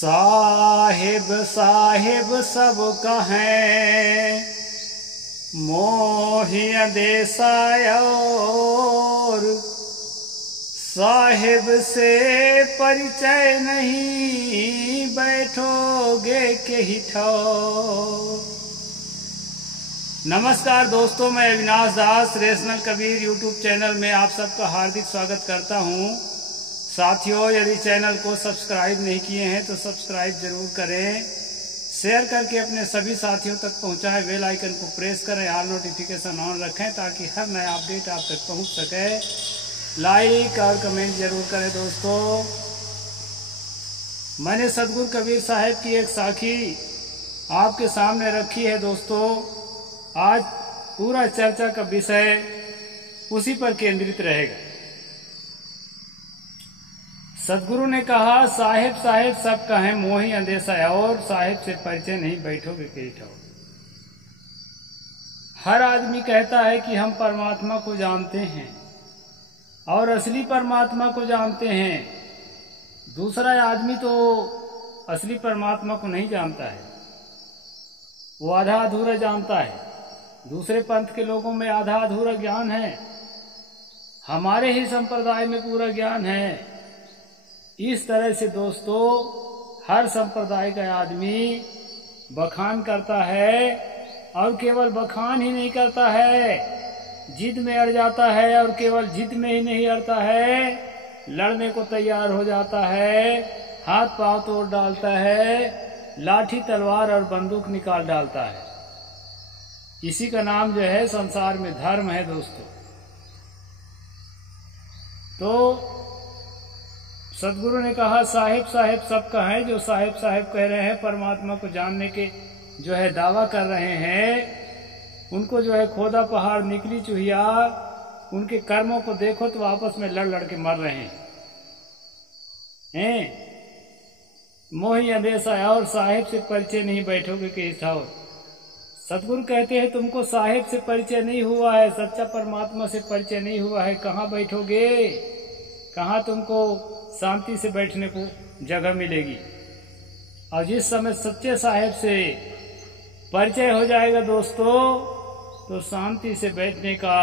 साहिब साहिब सब कहें मोहि देसाय और साहिब से परिचय नहीं बैठोगे के ही ठो। नमस्कार दोस्तों, मैं अविनाश दास रेशनल कबीर यूट्यूब चैनल में आप सबका हार्दिक स्वागत करता हूं। साथियों, यदि चैनल को सब्सक्राइब नहीं किए हैं तो सब्सक्राइब जरूर करें, शेयर करके अपने सभी साथियों तक पहुंचाएं, बेल आइकन को प्रेस करें, ऑल नोटिफिकेशन ऑन रखें ताकि हर नया अपडेट आप तक पहुंच सके। लाइक और कमेंट जरूर करें। दोस्तों, मैंने सतगुरु कबीर साहब की एक साखी आपके सामने रखी है। दोस्तों, आज पूरा चर्चा का विषय उसी पर केंद्रित रहेगा। सतगुरु ने कहा, साहिब साहिब सब कहें मोहि अंदेशा और साहिब से परिचय नहीं बैठोगे के ठो। हर आदमी कहता है कि हम परमात्मा को जानते हैं और असली परमात्मा को जानते हैं। दूसरा आदमी तो असली परमात्मा को नहीं जानता है, वो आधा अधूरा जानता है। दूसरे पंथ के लोगों में आधा अधूरा ज्ञान है, हमारे ही संप्रदाय में पूरा ज्ञान है। इस तरह से दोस्तों, हर संप्रदाय का आदमी बखान करता है और केवल बखान ही नहीं करता है, जिद में अड़ जाता है और केवल जिद में ही नहीं अड़ता है, लड़ने को तैयार हो जाता है, हाथ पांव तोड़ डालता है, लाठी तलवार और बंदूक निकाल डालता है। इसी का नाम जो है संसार में धर्म है। दोस्तों, तो सतगुरु ने कहा, साहिब साहिब सब कहें। जो साहिब साहिब कह रहे हैं, परमात्मा को जानने के जो है दावा कर रहे हैं, उनको जो है खोदा पहाड़ निकली चूहिया, उनके कर्मों को देखो तो आपस में लड़ लड़ के मर रहे हैं। मोहि अंदेशा और साहिब से परिचय नहीं बैठोगे के ठाओ। सतगुरु कहते हैं, तुमको साहिब से परिचय नहीं हुआ है, सच्चा परमात्मा से परिचय नहीं हुआ है, कहाँ बैठोगे, कहाँ तुमको शांति से बैठने को जगह मिलेगी। और जिस समय सच्चे साहिब से परिचय हो जाएगा दोस्तों, तो शांति से बैठने का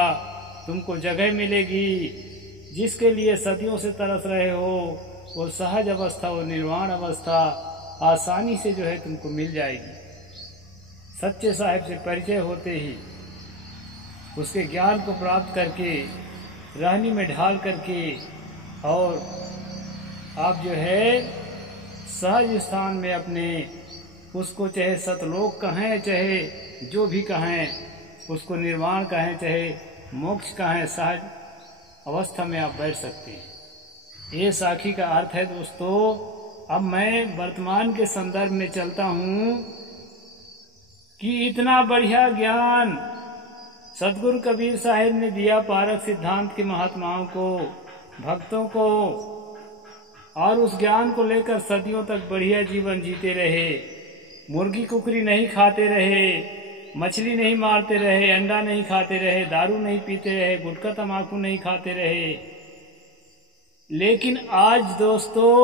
तुमको जगह मिलेगी। जिसके लिए सदियों से तरस रहे हो, वो सहज अवस्था, वो निर्वाण अवस्था आसानी से जो है तुमको मिल जाएगी। सच्चे साहिब से परिचय होते ही उसके ज्ञान को प्राप्त करके रहनी में ढाल करके और आप जो है सहज स्थान में अपने उसको चाहे सतलोक कहें, चाहे जो भी कहें, उसको निर्वाण कहें, चाहे मोक्ष कहें, सहज अवस्था में आप बैठ सकते हैं। ये साखी का अर्थ है। दोस्तों, अब मैं वर्तमान के संदर्भ में चलता हूं कि इतना बढ़िया ज्ञान सतगुरु कबीर साहिब ने दिया पारक सिद्धांत के महात्माओं को, भक्तों को, और उस ज्ञान को लेकर सदियों तक बढ़िया जीवन जीते रहे। मुर्गी कुकरी नहीं खाते रहे, मछली नहीं मारते रहे, अंडा नहीं खाते रहे, दारू नहीं पीते रहे, गुटखा तमाकू नहीं खाते रहे। लेकिन आज दोस्तों,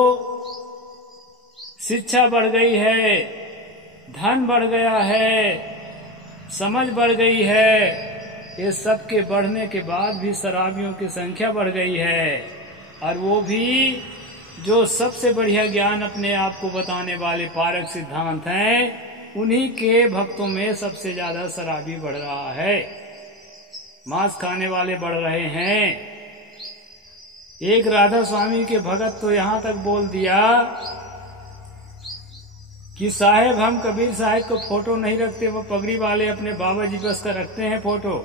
शिक्षा बढ़ गई है, धन बढ़ गया है, समझ बढ़ गई है। ये सब के बढ़ने के बाद भी शराबियों की संख्या बढ़ गई है, और वो भी जो सबसे बढ़िया ज्ञान अपने आप को बताने वाले पारक सिद्धांत हैं, उन्हीं के भक्तों में सबसे ज्यादा शराबी बढ़ रहा है, मांस खाने वाले बढ़ रहे हैं। एक राधा स्वामी के भगत तो यहां तक बोल दिया कि साहेब, हम कबीर साहब को फोटो नहीं रखते, वो पगड़ी वाले अपने बाबा जी बस का रखते हैं फोटो,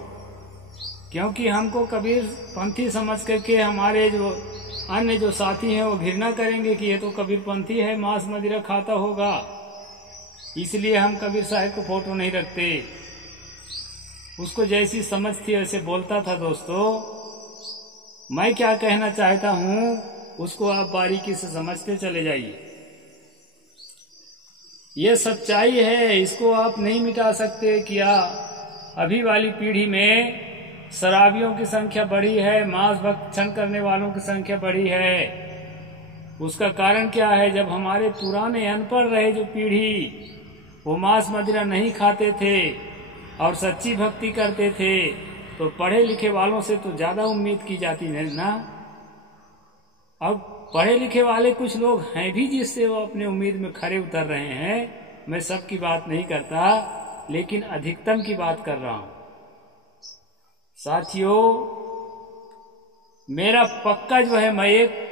क्योंकि हमको कबीर पंथी समझ करके हमारे जो अन्य जो साथी हैं वो घृणा करेंगे कि ये तो कबीर पंथी है, मांस मदिरा खाता होगा, इसलिए हम कबीर साहब को फोटो नहीं रखते। उसको जैसी समझ थी वैसे बोलता था। दोस्तों, मैं क्या कहना चाहता हूं उसको आप बारीकी से समझते चले जाइए। ये सच्चाई है, इसको आप नहीं मिटा सकते। क्या अभी वाली पीढ़ी में शराबियों की संख्या बढ़ी है, मांस भक्षण करने वालों की संख्या बढ़ी है, उसका कारण क्या है? जब हमारे पुराने अनपढ़ रहे जो पीढ़ी, वो मांस मदिरा नहीं खाते थे और सच्ची भक्ति करते थे, तो पढ़े लिखे वालों से तो ज्यादा उम्मीद की जाती है ना। अब पढ़े लिखे वाले कुछ लोग हैं भी जिससे वो अपने उम्मीद में खरे उतर रहे हैं। मैं सबकी बात नहीं करता, लेकिन अधिकतम की बात कर रहा हूं। साथियों, मेरा पक्का जो है, मैं एक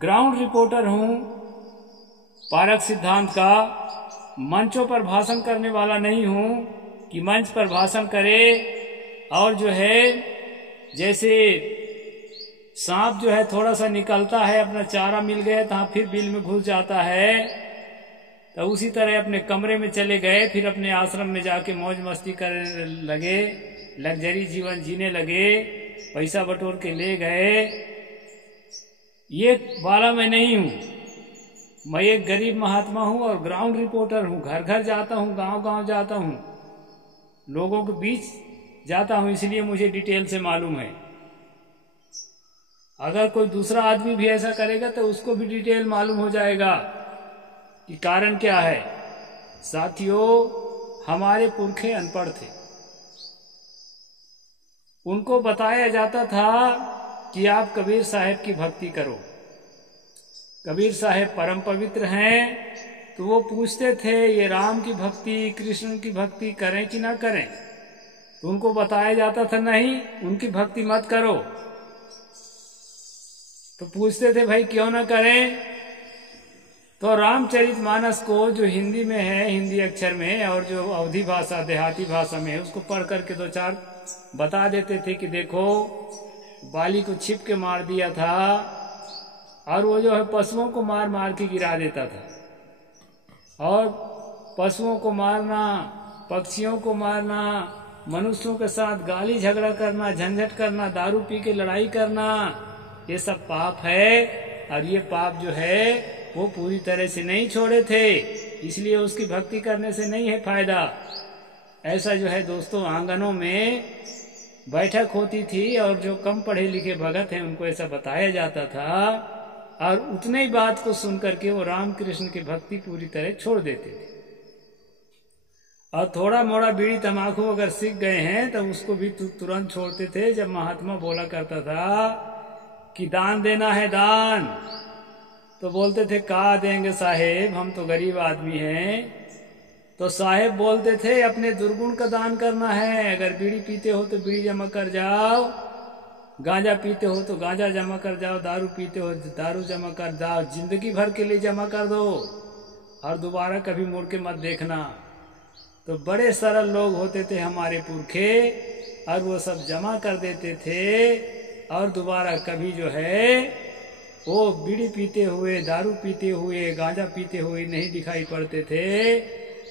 ग्राउंड रिपोर्टर हूं पारक सिद्धांत का। मंचों पर भाषण करने वाला नहीं हूं कि मंच पर भाषण करे और जो है जैसे सांप जो है थोड़ा सा निकलता है, अपना चारा मिल गया तो फिर बिल में घुस जाता है, तो उसी तरह अपने कमरे में चले गए, फिर अपने आश्रम में जाके मौज मस्ती करने लगे, लग्जरी जीवन जीने लगे, पैसा बटोर के ले गए। ये वाला मैं नहीं हूं। मैं एक गरीब महात्मा हूं और ग्राउंड रिपोर्टर हूं। घर घर जाता हूं, गांव गांव जाता हूं, लोगों के बीच जाता हूं, इसलिए मुझे डिटेल से मालूम है। अगर कोई दूसरा आदमी भी ऐसा करेगा तो उसको भी डिटेल मालूम हो जाएगा कि कारण क्या है। साथियों, हमारे पुरखे अनपढ़ थे, उनको बताया जाता था कि आप कबीर साहब की भक्ति करो। कबीर साहब परम पवित्र हैं, तो वो पूछते थे ये राम की भक्ति, कृष्ण की भक्ति करें कि ना करें? तो उनको बताया जाता था नहीं, उनकी भक्ति मत करो। तो पूछते थे भाई क्यों ना करें? तो रामचरितमानस को जो हिंदी में है, हिंदी अक्षर में, और जो अवधी भाषा देहाती भाषा में है, उसको पढ़ करके दो चार बता देते थे कि देखो बाली को छिप के मार दिया था और वो जो है पशुओं को मार मार के गिरा देता था। और पशुओं को मारना, पक्षियों को मारना, मनुष्यों के साथ गाली झगड़ा करना, झंझट करना, दारू पी के लड़ाई करना, ये सब पाप है। और ये पाप जो है वो पूरी तरह से नहीं छोड़े थे, इसलिए उसकी भक्ति करने से नहीं है फायदा। ऐसा जो है दोस्तों, आंगनों में बैठक होती थी और जो कम पढ़े लिखे भगत हैं उनको ऐसा बताया जाता था, और उतने ही बात को सुन करके वो रामकृष्ण की भक्ति पूरी तरह छोड़ देते थे। और थोड़ा मोड़ा बीड़ी तमाकू अगर सीख गए हैं तो उसको भी तुरंत छोड़ते थे। जब महात्मा बोला करता था कि दान देना है दान, तो बोलते थे कहा देंगे साहेब, हम तो गरीब आदमी हैं। तो साहेब बोलते थे अपने दुर्गुण का दान करना है। अगर बीड़ी पीते हो तो बीड़ी जमा कर जाओ, गांजा पीते हो तो गांजा जमा कर जाओ, दारू पीते हो तो दारू जमा कर जाओ, जिंदगी भर के लिए जमा कर दो और दोबारा कभी मुड़ के मत देखना। तो बड़े सरल लोग होते थे हमारे पुरखे, और वो सब जमा कर देते थे और दोबारा कभी जो है वो बीड़ी पीते हुए, दारू पीते हुए, गांजा पीते हुए नहीं दिखाई पड़ते थे।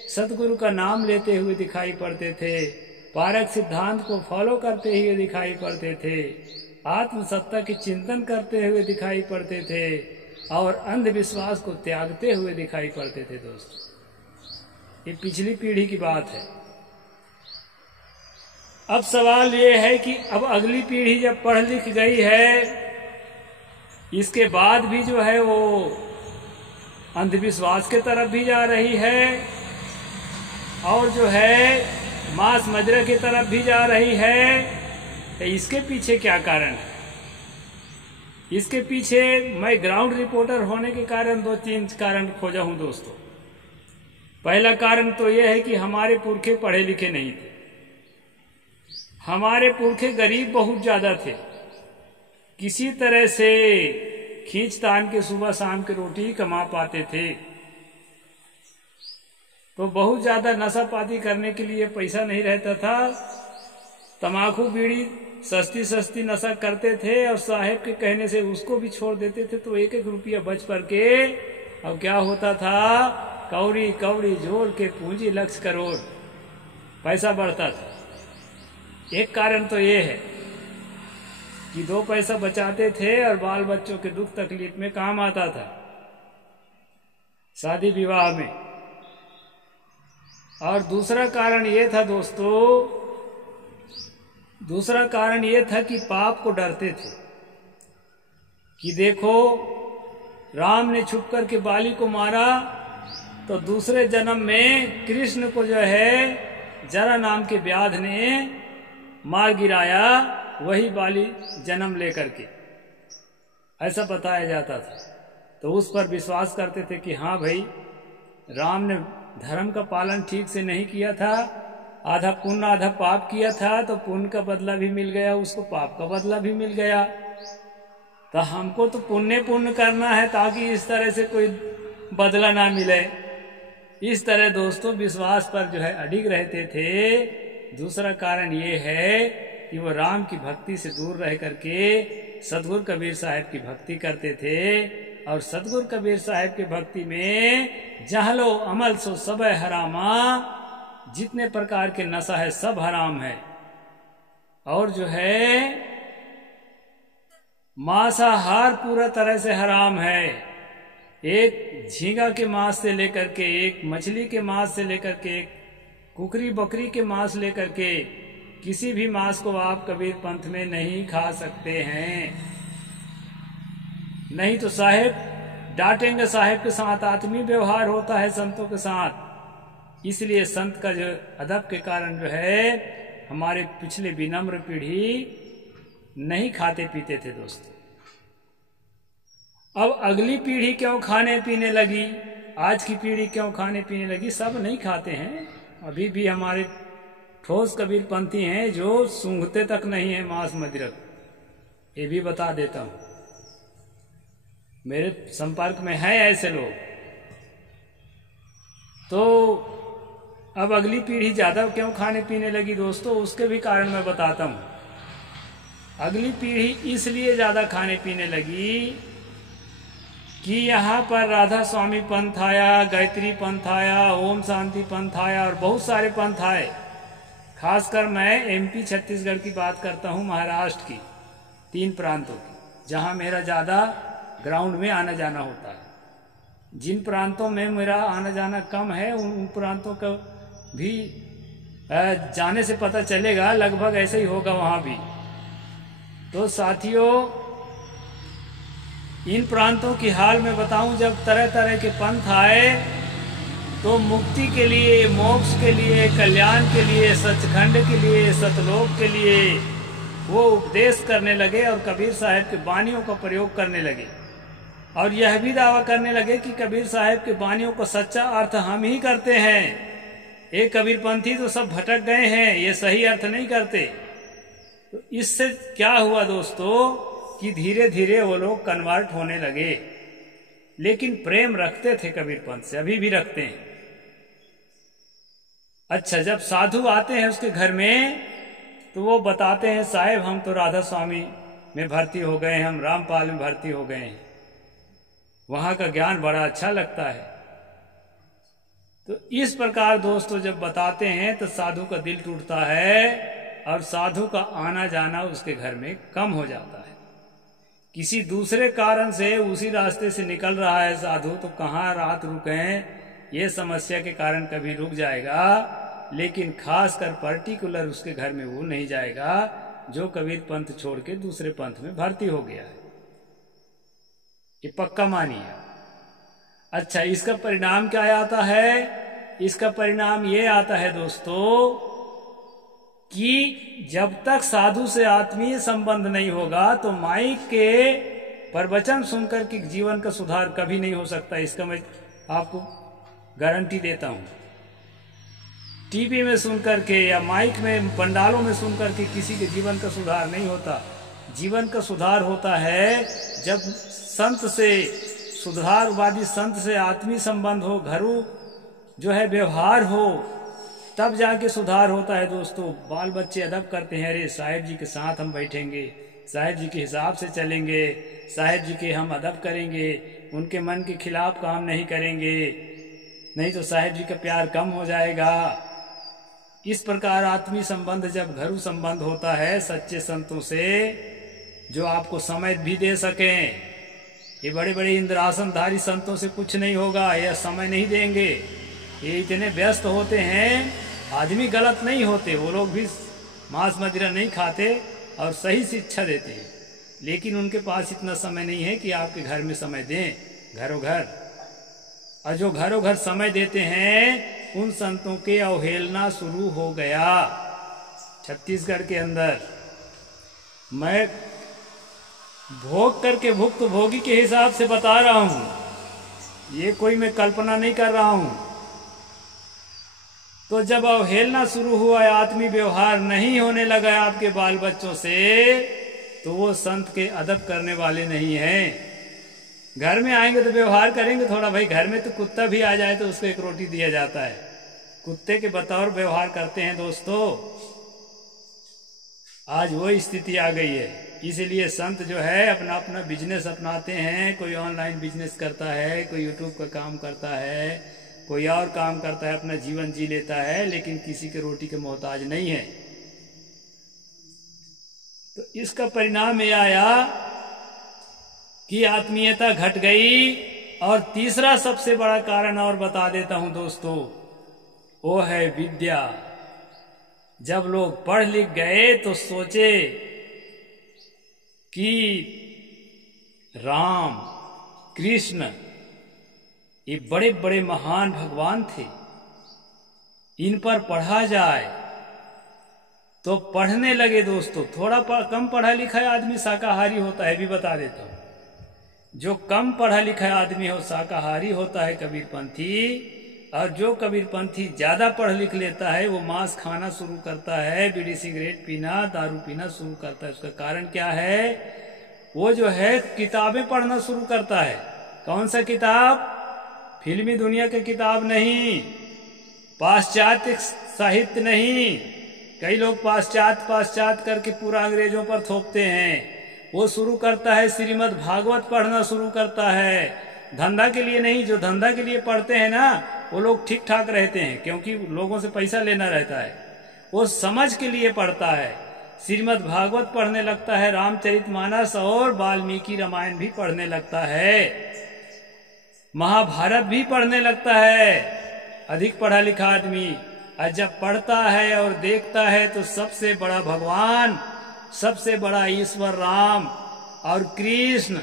सतगुरु का नाम लेते हुए दिखाई पड़ते थे, पारक सिद्धांत को फॉलो करते हुए दिखाई पड़ते थे, आत्म सत्ता की चिंतन करते हुए दिखाई पड़ते थे, और अंधविश्वास को त्यागते हुए दिखाई पड़ते थे। दोस्तों, ये पिछली पीढ़ी की बात है। अब सवाल ये है कि अब अगली पीढ़ी जब पढ़ लिख गई है, इसके बाद भी जो है वो अंधविश्वास के तरफ भी जा रही है और जो है मांस मदिरा की तरफ भी जा रही है। तो इसके पीछे क्या कारण है? इसके पीछे मैं ग्राउंड रिपोर्टर होने के कारण 2-3 कारण खोजा हूं दोस्तों। पहला कारण तो यह है कि हमारे पुरखे पढ़े लिखे नहीं थे। हमारे पुरखे गरीब बहुत ज्यादा थे, किसी तरह से खींच तान के सुबह शाम की रोटी कमा पाते थे। तो बहुत ज्यादा नशा पाती करने के लिए पैसा नहीं रहता था। तमाकू बीड़ी सस्ती सस्ती नशा करते थे और साहेब के कहने से उसको भी छोड़ देते थे। तो 1-1 रुपया बच पर के अब क्या होता था, कौड़ी कौड़ी जोड़ के पूंजी लक्ष्य करोड़, पैसा बढ़ता था। एक कारण तो ये है कि 2 पैसा बचाते थे और बाल बच्चों के दुख तकलीफ में काम आता था, शादी विवाह में। और दूसरा कारण ये था दोस्तों, दूसरा कारण ये था कि पाप को डरते थे। कि देखो राम ने छुप कर के बाली को मारा, तो दूसरे जन्म में कृष्ण को जो है जरा नाम के व्याध ने मार गिराया, वही बाली जन्म लेकर के, ऐसा बताया जाता था। तो उस पर विश्वास करते थे कि हाँ भाई, राम ने धर्म का पालन ठीक से नहीं किया था, आधा पुण्य आधा पाप किया था, तो पुण्य का बदला भी मिल गया, उसको पाप का बदला भी मिल गया। तो हमको तो पुण्य करना है ताकि इस तरह से कोई बदला ना मिले। इस तरह दोस्तों विश्वास पर जो है अडिग रहते थे। दूसरा कारण ये है कि वो राम की भक्ति से दूर रह करके सतगुरु कबीर साहब की भक्ति करते थे। और सतगुरु कबीर साहब की भक्ति में जहलो अमल सो सब हरामा, जितने प्रकार के नशा है सब हराम है। और जो है मांसाहार पूरा तरह से हराम है। एक झींगा के मांस से लेकर के, एक मछली के मांस से लेकर के, एक कुकरी बकरी के मांस लेकर के, किसी भी मांस को आप कबीर पंथ में नहीं खा सकते हैं। नहीं तो साहेब डांटेंगे। साहेब के साथ आत्मीय व्यवहार होता है संतों के साथ। इसलिए संत का जो अदब के कारण जो है हमारे पिछले विनम्र पीढ़ी नहीं खाते पीते थे दोस्तों। अब अगली पीढ़ी क्यों खाने पीने लगी, आज की पीढ़ी क्यों खाने पीने लगी? सब नहीं खाते हैं। अभी भी हमारे ठोस कबीर पंथी हैं जो सूंघते तक नहीं है मांस मदिरा। ये भी बता देता हूं, मेरे संपर्क में है ऐसे लोग। तो अब अगली पीढ़ी ज्यादा क्यों खाने पीने लगी दोस्तों, उसके भी कारण मैं बताता हूं। अगली पीढ़ी इसलिए ज्यादा खाने पीने लगी कि यहाँ पर राधा स्वामी पंथ आया, गायत्री पंथ आया, ओम शांति पंथ आया और बहुत सारे पंथ आए। खासकर मैं एमपी छत्तीसगढ़ की बात करता हूँ, महाराष्ट्र की 3 प्रांतों की, जहाँ मेरा ज़्यादा ग्राउंड में आना जाना होता है। जिन प्रांतों में मेरा आना जाना कम है उन प्रांतों का भी जाने से पता चलेगा, लगभग ऐसे ही होगा वहाँ भी। तो साथियों, इन प्रांतों की हाल में बताऊं, जब तरह तरह के पंथ आए तो मुक्ति के लिए, मोक्ष के लिए, कल्याण के लिए, सचखंड के लिए, सतलोक के लिए वो उपदेश करने लगे और कबीर साहब के बानियों का प्रयोग करने लगे। और यह भी दावा करने लगे कि कबीर साहब के बानियों का सच्चा अर्थ हम ही करते हैं। एक कबीरपंथी तो सब भटक गए हैं, ये सही अर्थ नहीं करते। तो इससे क्या हुआ दोस्तों कि धीरे धीरे वो लोग कन्वर्ट होने लगे। लेकिन प्रेम रखते थे कबीर पंथ से, अभी भी रखते हैं। अच्छा, जब साधु आते हैं उसके घर में तो वो बताते हैं, साहेब हम तो राधा स्वामी में भर्ती हो गए हैं, हम रामपाल में भर्ती हो गए हैं, वहां का ज्ञान बड़ा अच्छा लगता है। तो इस प्रकार दोस्तों जब बताते हैं तो साधु का दिल टूटता है और साधु का आना जाना उसके घर में कम हो जाता है। किसी दूसरे कारण से उसी रास्ते से निकल रहा है साधु, तो कहाँ रात रुकें, ये समस्या के कारण कभी रुक जाएगा। लेकिन खासकर पर्टिकुलर उसके घर में वो नहीं जाएगा जो कबीर पंथ छोड़ के दूसरे पंथ में भर्ती हो गया है। ये पक्का मानिए। अच्छा, इसका परिणाम क्या आता है? इसका परिणाम ये आता है दोस्तों कि जब तक साधु से आत्मीय संबंध नहीं होगा तो माइक के प्रवचन सुनकर के जीवन का सुधार कभी नहीं हो सकता। इसका मैं आपको गारंटी देता हूं। टीवी में सुनकर के या माइक में पंडालों में सुनकर के किसी के जीवन का सुधार नहीं होता। जीवन का सुधार होता है जब संत से, सुधारवादी संत से आत्मीय संबंध हो, घरू जो है व्यवहार हो, तब जाके सुधार होता है दोस्तों। बाल बच्चे अदब करते हैं, अरे साहेब जी के साथ हम बैठेंगे, साहेब जी के हिसाब से चलेंगे, साहेब जी के हम अदब करेंगे, उनके मन के खिलाफ काम नहीं करेंगे, नहीं तो साहेब जी का प्यार कम हो जाएगा। इस प्रकार आत्मीय संबंध जब घरू संबंध होता है सच्चे संतों से, जो आपको समय भी दे सकें। ये बड़े बड़े इंद्रासनधारी संतों से कुछ नहीं होगा, यह समय नहीं देंगे। ये इतने व्यस्त होते हैं, आदमी गलत नहीं होते, वो लोग भी मांस मदिरा नहीं खाते और सही शिक्षा देते हैं। लेकिन उनके पास इतना समय नहीं है कि आपके घर में समय दें, घरों घर। और जो घरों घर समय देते हैं उन संतों के अवहेलना शुरू हो गया छत्तीसगढ़ के अंदर। मैं भोग करके भुक्त भोगी के हिसाब से बता रहा हूं, ये कोई मैं कल्पना नहीं कर रहा हूं। तो जब अवहेलना शुरू हुआ, आत्मीय व्यवहार नहीं होने लगा आपके बाल बच्चों से, तो वो संत के अदब करने वाले नहीं हैं। घर में आएंगे तो व्यवहार करेंगे थोड़ा, भाई घर में तो कुत्ता भी आ जाए तो उसको एक रोटी दिया जाता है, कुत्ते के बतौर व्यवहार करते हैं दोस्तों। आज वो स्थिति आ गई है, इसलिए संत जो है अपना अपना बिजनेस अपनाते हैं। कोई ऑनलाइन बिजनेस करता है, कोई यूट्यूब का काम करता है, कोई और काम करता है, अपना जीवन जी लेता है, लेकिन किसी के रोटी के मोहताज नहीं है। तो इसका परिणाम ये आया कि आत्मीयता घट गई। और तीसरा सबसे बड़ा कारण और बता देता हूं दोस्तों, वो है विद्या। जब लोग पढ़ लिख गए तो सोचे कि राम कृष्ण ये बड़े बड़े महान भगवान थे, इन पर पढ़ा जाए, तो पढ़ने लगे दोस्तों। थोड़ा कम पढ़ा लिखा आदमी शाकाहारी होता है, भी बता देता हूं। जो कम पढ़ा लिखा आदमी हो शाकाहारी होता है कबीरपंथी, और जो कबीरपंथी ज्यादा पढ़ लिख लेता है वो मांस खाना शुरू करता है, बीड़ी सिगरेट पीना, दारू पीना शुरू करता है। उसका कारण क्या है? वो जो है किताबें पढ़ना शुरू करता है। कौन सा किताब? फिल्मी दुनिया की किताब नहीं, पाश्चात्य साहित्य नहीं। कई लोग पाश्चात्य करके पूरा अंग्रेजों पर थोपते हैं। वो शुरू करता है श्रीमद् भागवत पढ़ना शुरू करता है, धंधा के लिए नहीं। जो धंधा के लिए पढ़ते हैं ना वो लोग ठीक ठाक रहते हैं, क्योंकि लोगों से पैसा लेना रहता है। वो समझ के लिए पढ़ता है, श्रीमद् भागवत पढ़ने लगता है, रामचरितमानस और वाल्मीकि रामायण भी पढ़ने लगता है, महाभारत भी पढ़ने लगता है। अधिक पढ़ा लिखा आदमी और जब पढ़ता है और देखता है तो सबसे बड़ा भगवान, सबसे बड़ा ईश्वर राम और कृष्ण,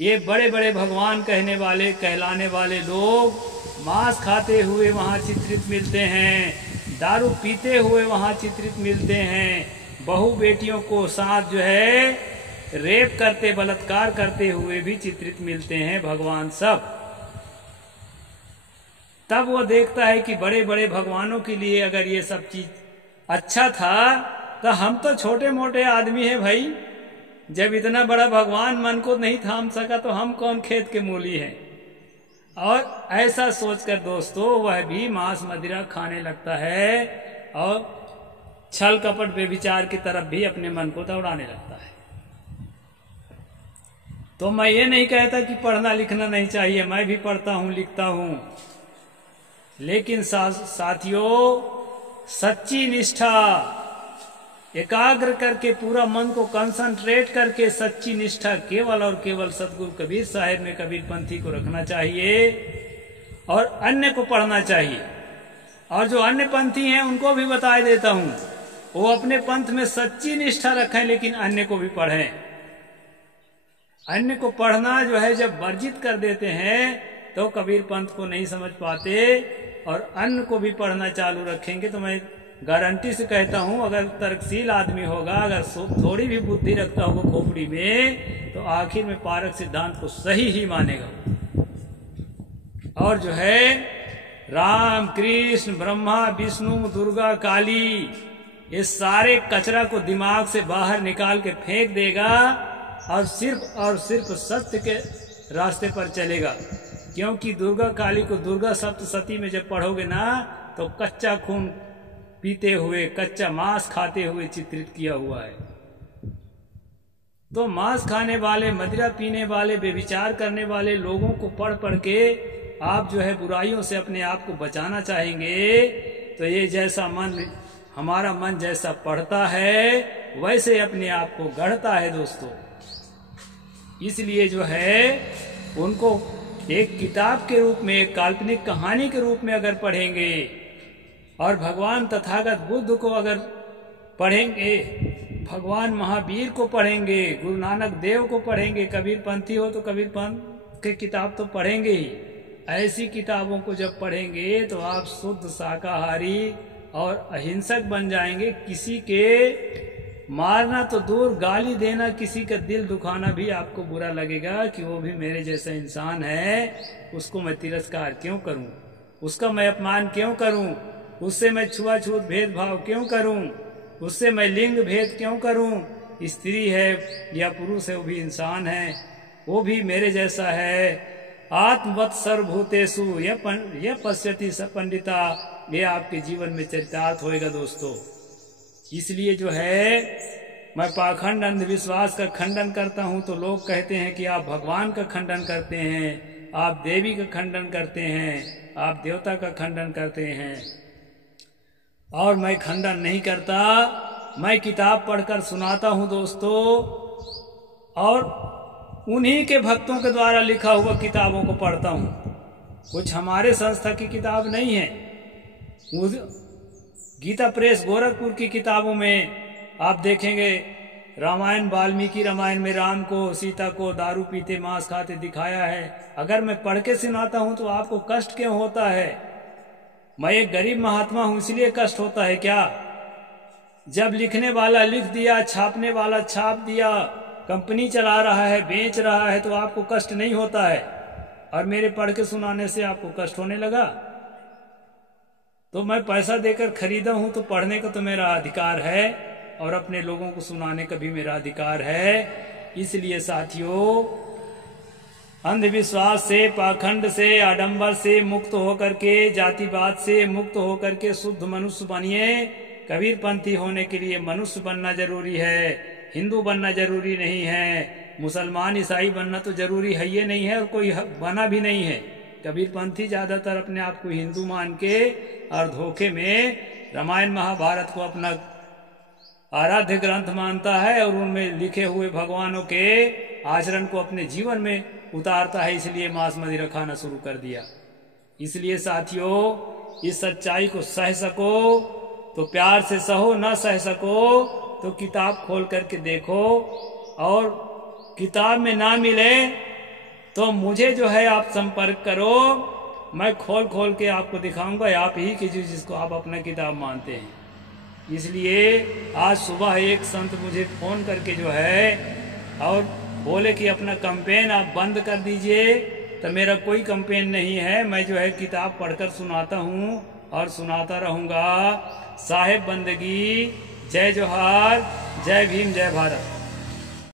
ये बड़े बड़े भगवान कहलाने वाले लोग मांस खाते हुए वहां चित्रित मिलते हैं, दारू पीते हुए वहां चित्रित मिलते हैं, बहू बेटियों को साथ जो है रेप करते, बलात्कार करते हुए भी चित्रित मिलते हैं भगवान सब। तब वो देखता है कि बड़े बड़े भगवानों के लिए अगर ये सब चीज अच्छा था, तो हम तो छोटे मोटे आदमी हैं भाई। जब इतना बड़ा भगवान मन को नहीं थाम सका तो हम कौन खेत के मूली हैं। और ऐसा सोचकर दोस्तों वह भी मांस मदिरा खाने लगता है और छल कपट व्यभिचार की तरफ भी अपने मन को दौड़ाने लगता है। तो मैं ये नहीं कहता कि पढ़ना लिखना नहीं चाहिए, मैं भी पढ़ता हूं लिखता हूं, लेकिन साथियों सच्ची निष्ठा एकाग्र करके पूरा मन को कंसंट्रेट करके सच्ची निष्ठा केवल और केवल सतगुरु कबीर साहिब में कबीरपंथी को रखना चाहिए और अन्य को पढ़ना चाहिए। और जो अन्य पंथी हैं उनको भी बता देता हूं, वो अपने पंथ में सच्ची निष्ठा रखें लेकिन अन्य को भी पढ़ें। अन्य को पढ़ना जो है जब वर्जित कर देते हैं तो कबीर पंथ को नहीं समझ पाते, और अन्य को भी पढ़ना चालू रखेंगे तो मैं गारंटी से कहता हूं अगर तर्कशील आदमी होगा, अगर थोड़ी भी बुद्धि रखता होगा खोपड़ी में, तो आखिर में पारक सिद्धांत को सही ही मानेगा। और जो है राम कृष्ण ब्रह्मा विष्णु दुर्गा काली, ये सारे कचरा को दिमाग से बाहर निकाल के फेंक देगा और सिर्फ सत्य के रास्ते पर चलेगा। क्योंकि दुर्गा काली को दुर्गा सप्तशती में जब पढ़ोगे ना तो कच्चा खून पीते हुए, कच्चा मांस खाते हुए चित्रित किया हुआ है। तो मांस खाने वाले, मदिरा पीने वाले, व्यभिचार करने वाले लोगों को पढ़ पढ़ के आप जो है बुराइयों से अपने आप को बचाना चाहेंगे, तो ये जैसा मन, हमारा मन जैसा पढ़ता है वैसे अपने आप को गढ़ता है दोस्तों। इसलिए जो है उनको एक किताब के रूप में, एक काल्पनिक कहानी के रूप में अगर पढ़ेंगे और भगवान तथागत बुद्ध को अगर पढ़ेंगे भगवान महावीर को पढ़ेंगे, गुरु नानक देव को पढ़ेंगे, कबीर पंथी हो तो कबीर पंथ के किताब तो पढ़ेंगे ही। ऐसी किताबों को जब पढ़ेंगे तो आप शुद्ध शाकाहारी और अहिंसक बन जाएंगे। किसी के मारना तो दूर, गाली देना, किसी का दिल दुखाना भी आपको बुरा लगेगा कि वो भी मेरे जैसा इंसान है, उसको मैं तिरस्कार क्यों करूं, उसका मैं अपमान क्यों करूं, उससे मैं छुआछूत भेदभाव क्यों करूं, उससे मैं लिंग भेद क्यों करूं। स्त्री है या पुरुष है, वो भी इंसान है, वो भी मेरे जैसा है। आत्मवत सर्वभूतेषु यह पश्यति स पंडिता, ये आपके जीवन में चरितार्थ होएगा दोस्तों। इसलिए जो है मैं पाखंड अंधविश्वास का खंडन करता हूं तो लोग कहते हैं कि आप भगवान का खंडन करते हैं, आप देवी का खंडन करते हैं, आप देवता का खंडन करते हैं। और मैं खंडन नहीं करता, मैं किताब पढ़कर सुनाता हूं दोस्तों, और उन्हीं के भक्तों के द्वारा लिखा हुआ किताबों को पढ़ता हूं। कुछ हमारे संस्था की किताब नहीं है। गीता प्रेस गोरखपुर की किताबों में आप देखेंगे रामायण, वाल्मीकि रामायण में राम को सीता को दारू पीते मांस खाते दिखाया है। अगर मैं पढ़ के सुनाता हूं तो आपको कष्ट क्यों होता है? मैं एक गरीब महात्मा हूं इसलिए कष्ट होता है क्या? जब लिखने वाला लिख दिया, छापने वाला छाप दिया, कंपनी चला रहा है, बेच रहा है, तो आपको कष्ट नहीं होता है, और मेरे पढ़ के सुनाने से आपको कष्ट होने लगा? तो मैं पैसा देकर खरीदा हूं तो पढ़ने का तो मेरा अधिकार है, और अपने लोगों को सुनाने का भी मेरा अधिकार है। इसलिए साथियों, अंधविश्वास से, पाखंड से, आडंबर से मुक्त होकर के, जातिवाद से मुक्त होकर के शुद्ध मनुष्य बनिए। कबीर पंथी होने के लिए मनुष्य बनना जरूरी है, हिंदू बनना जरूरी नहीं है, मुसलमान ईसाई बनना तो जरूरी है ये नहीं है, और कोई बना भी नहीं है। कबीर पंथी ज्यादातर अपने आप को हिंदू मान के और धोखे में रामायण महाभारत को अपना आराध्य ग्रंथ मानता है, और उनमें लिखे हुए भगवानों के आचरण को अपने जीवन में उतारता है। इसलिए मांस मदिरा खाना शुरू कर दिया। इसलिए साथियों, इस सच्चाई को सह सको तो प्यार से सहो, न सह सको तो किताब खोल करके देखो, और किताब में ना मिले तो मुझे जो है आप संपर्क करो, मैं खोल खोल के आपको दिखाऊंगा, आप ही की जिसको आप अपना किताब मानते हैं। इसलिए आज सुबह एक संत मुझे फोन करके जो है और बोले कि अपना कैंपेन आप बंद कर दीजिए। तो मेरा कोई कैंपेन नहीं है, मैं जो है किताब पढ़कर सुनाता हूँ और सुनाता रहूंगा। साहेब बंदगी, जय जोहार, जय भीम, जय भारत।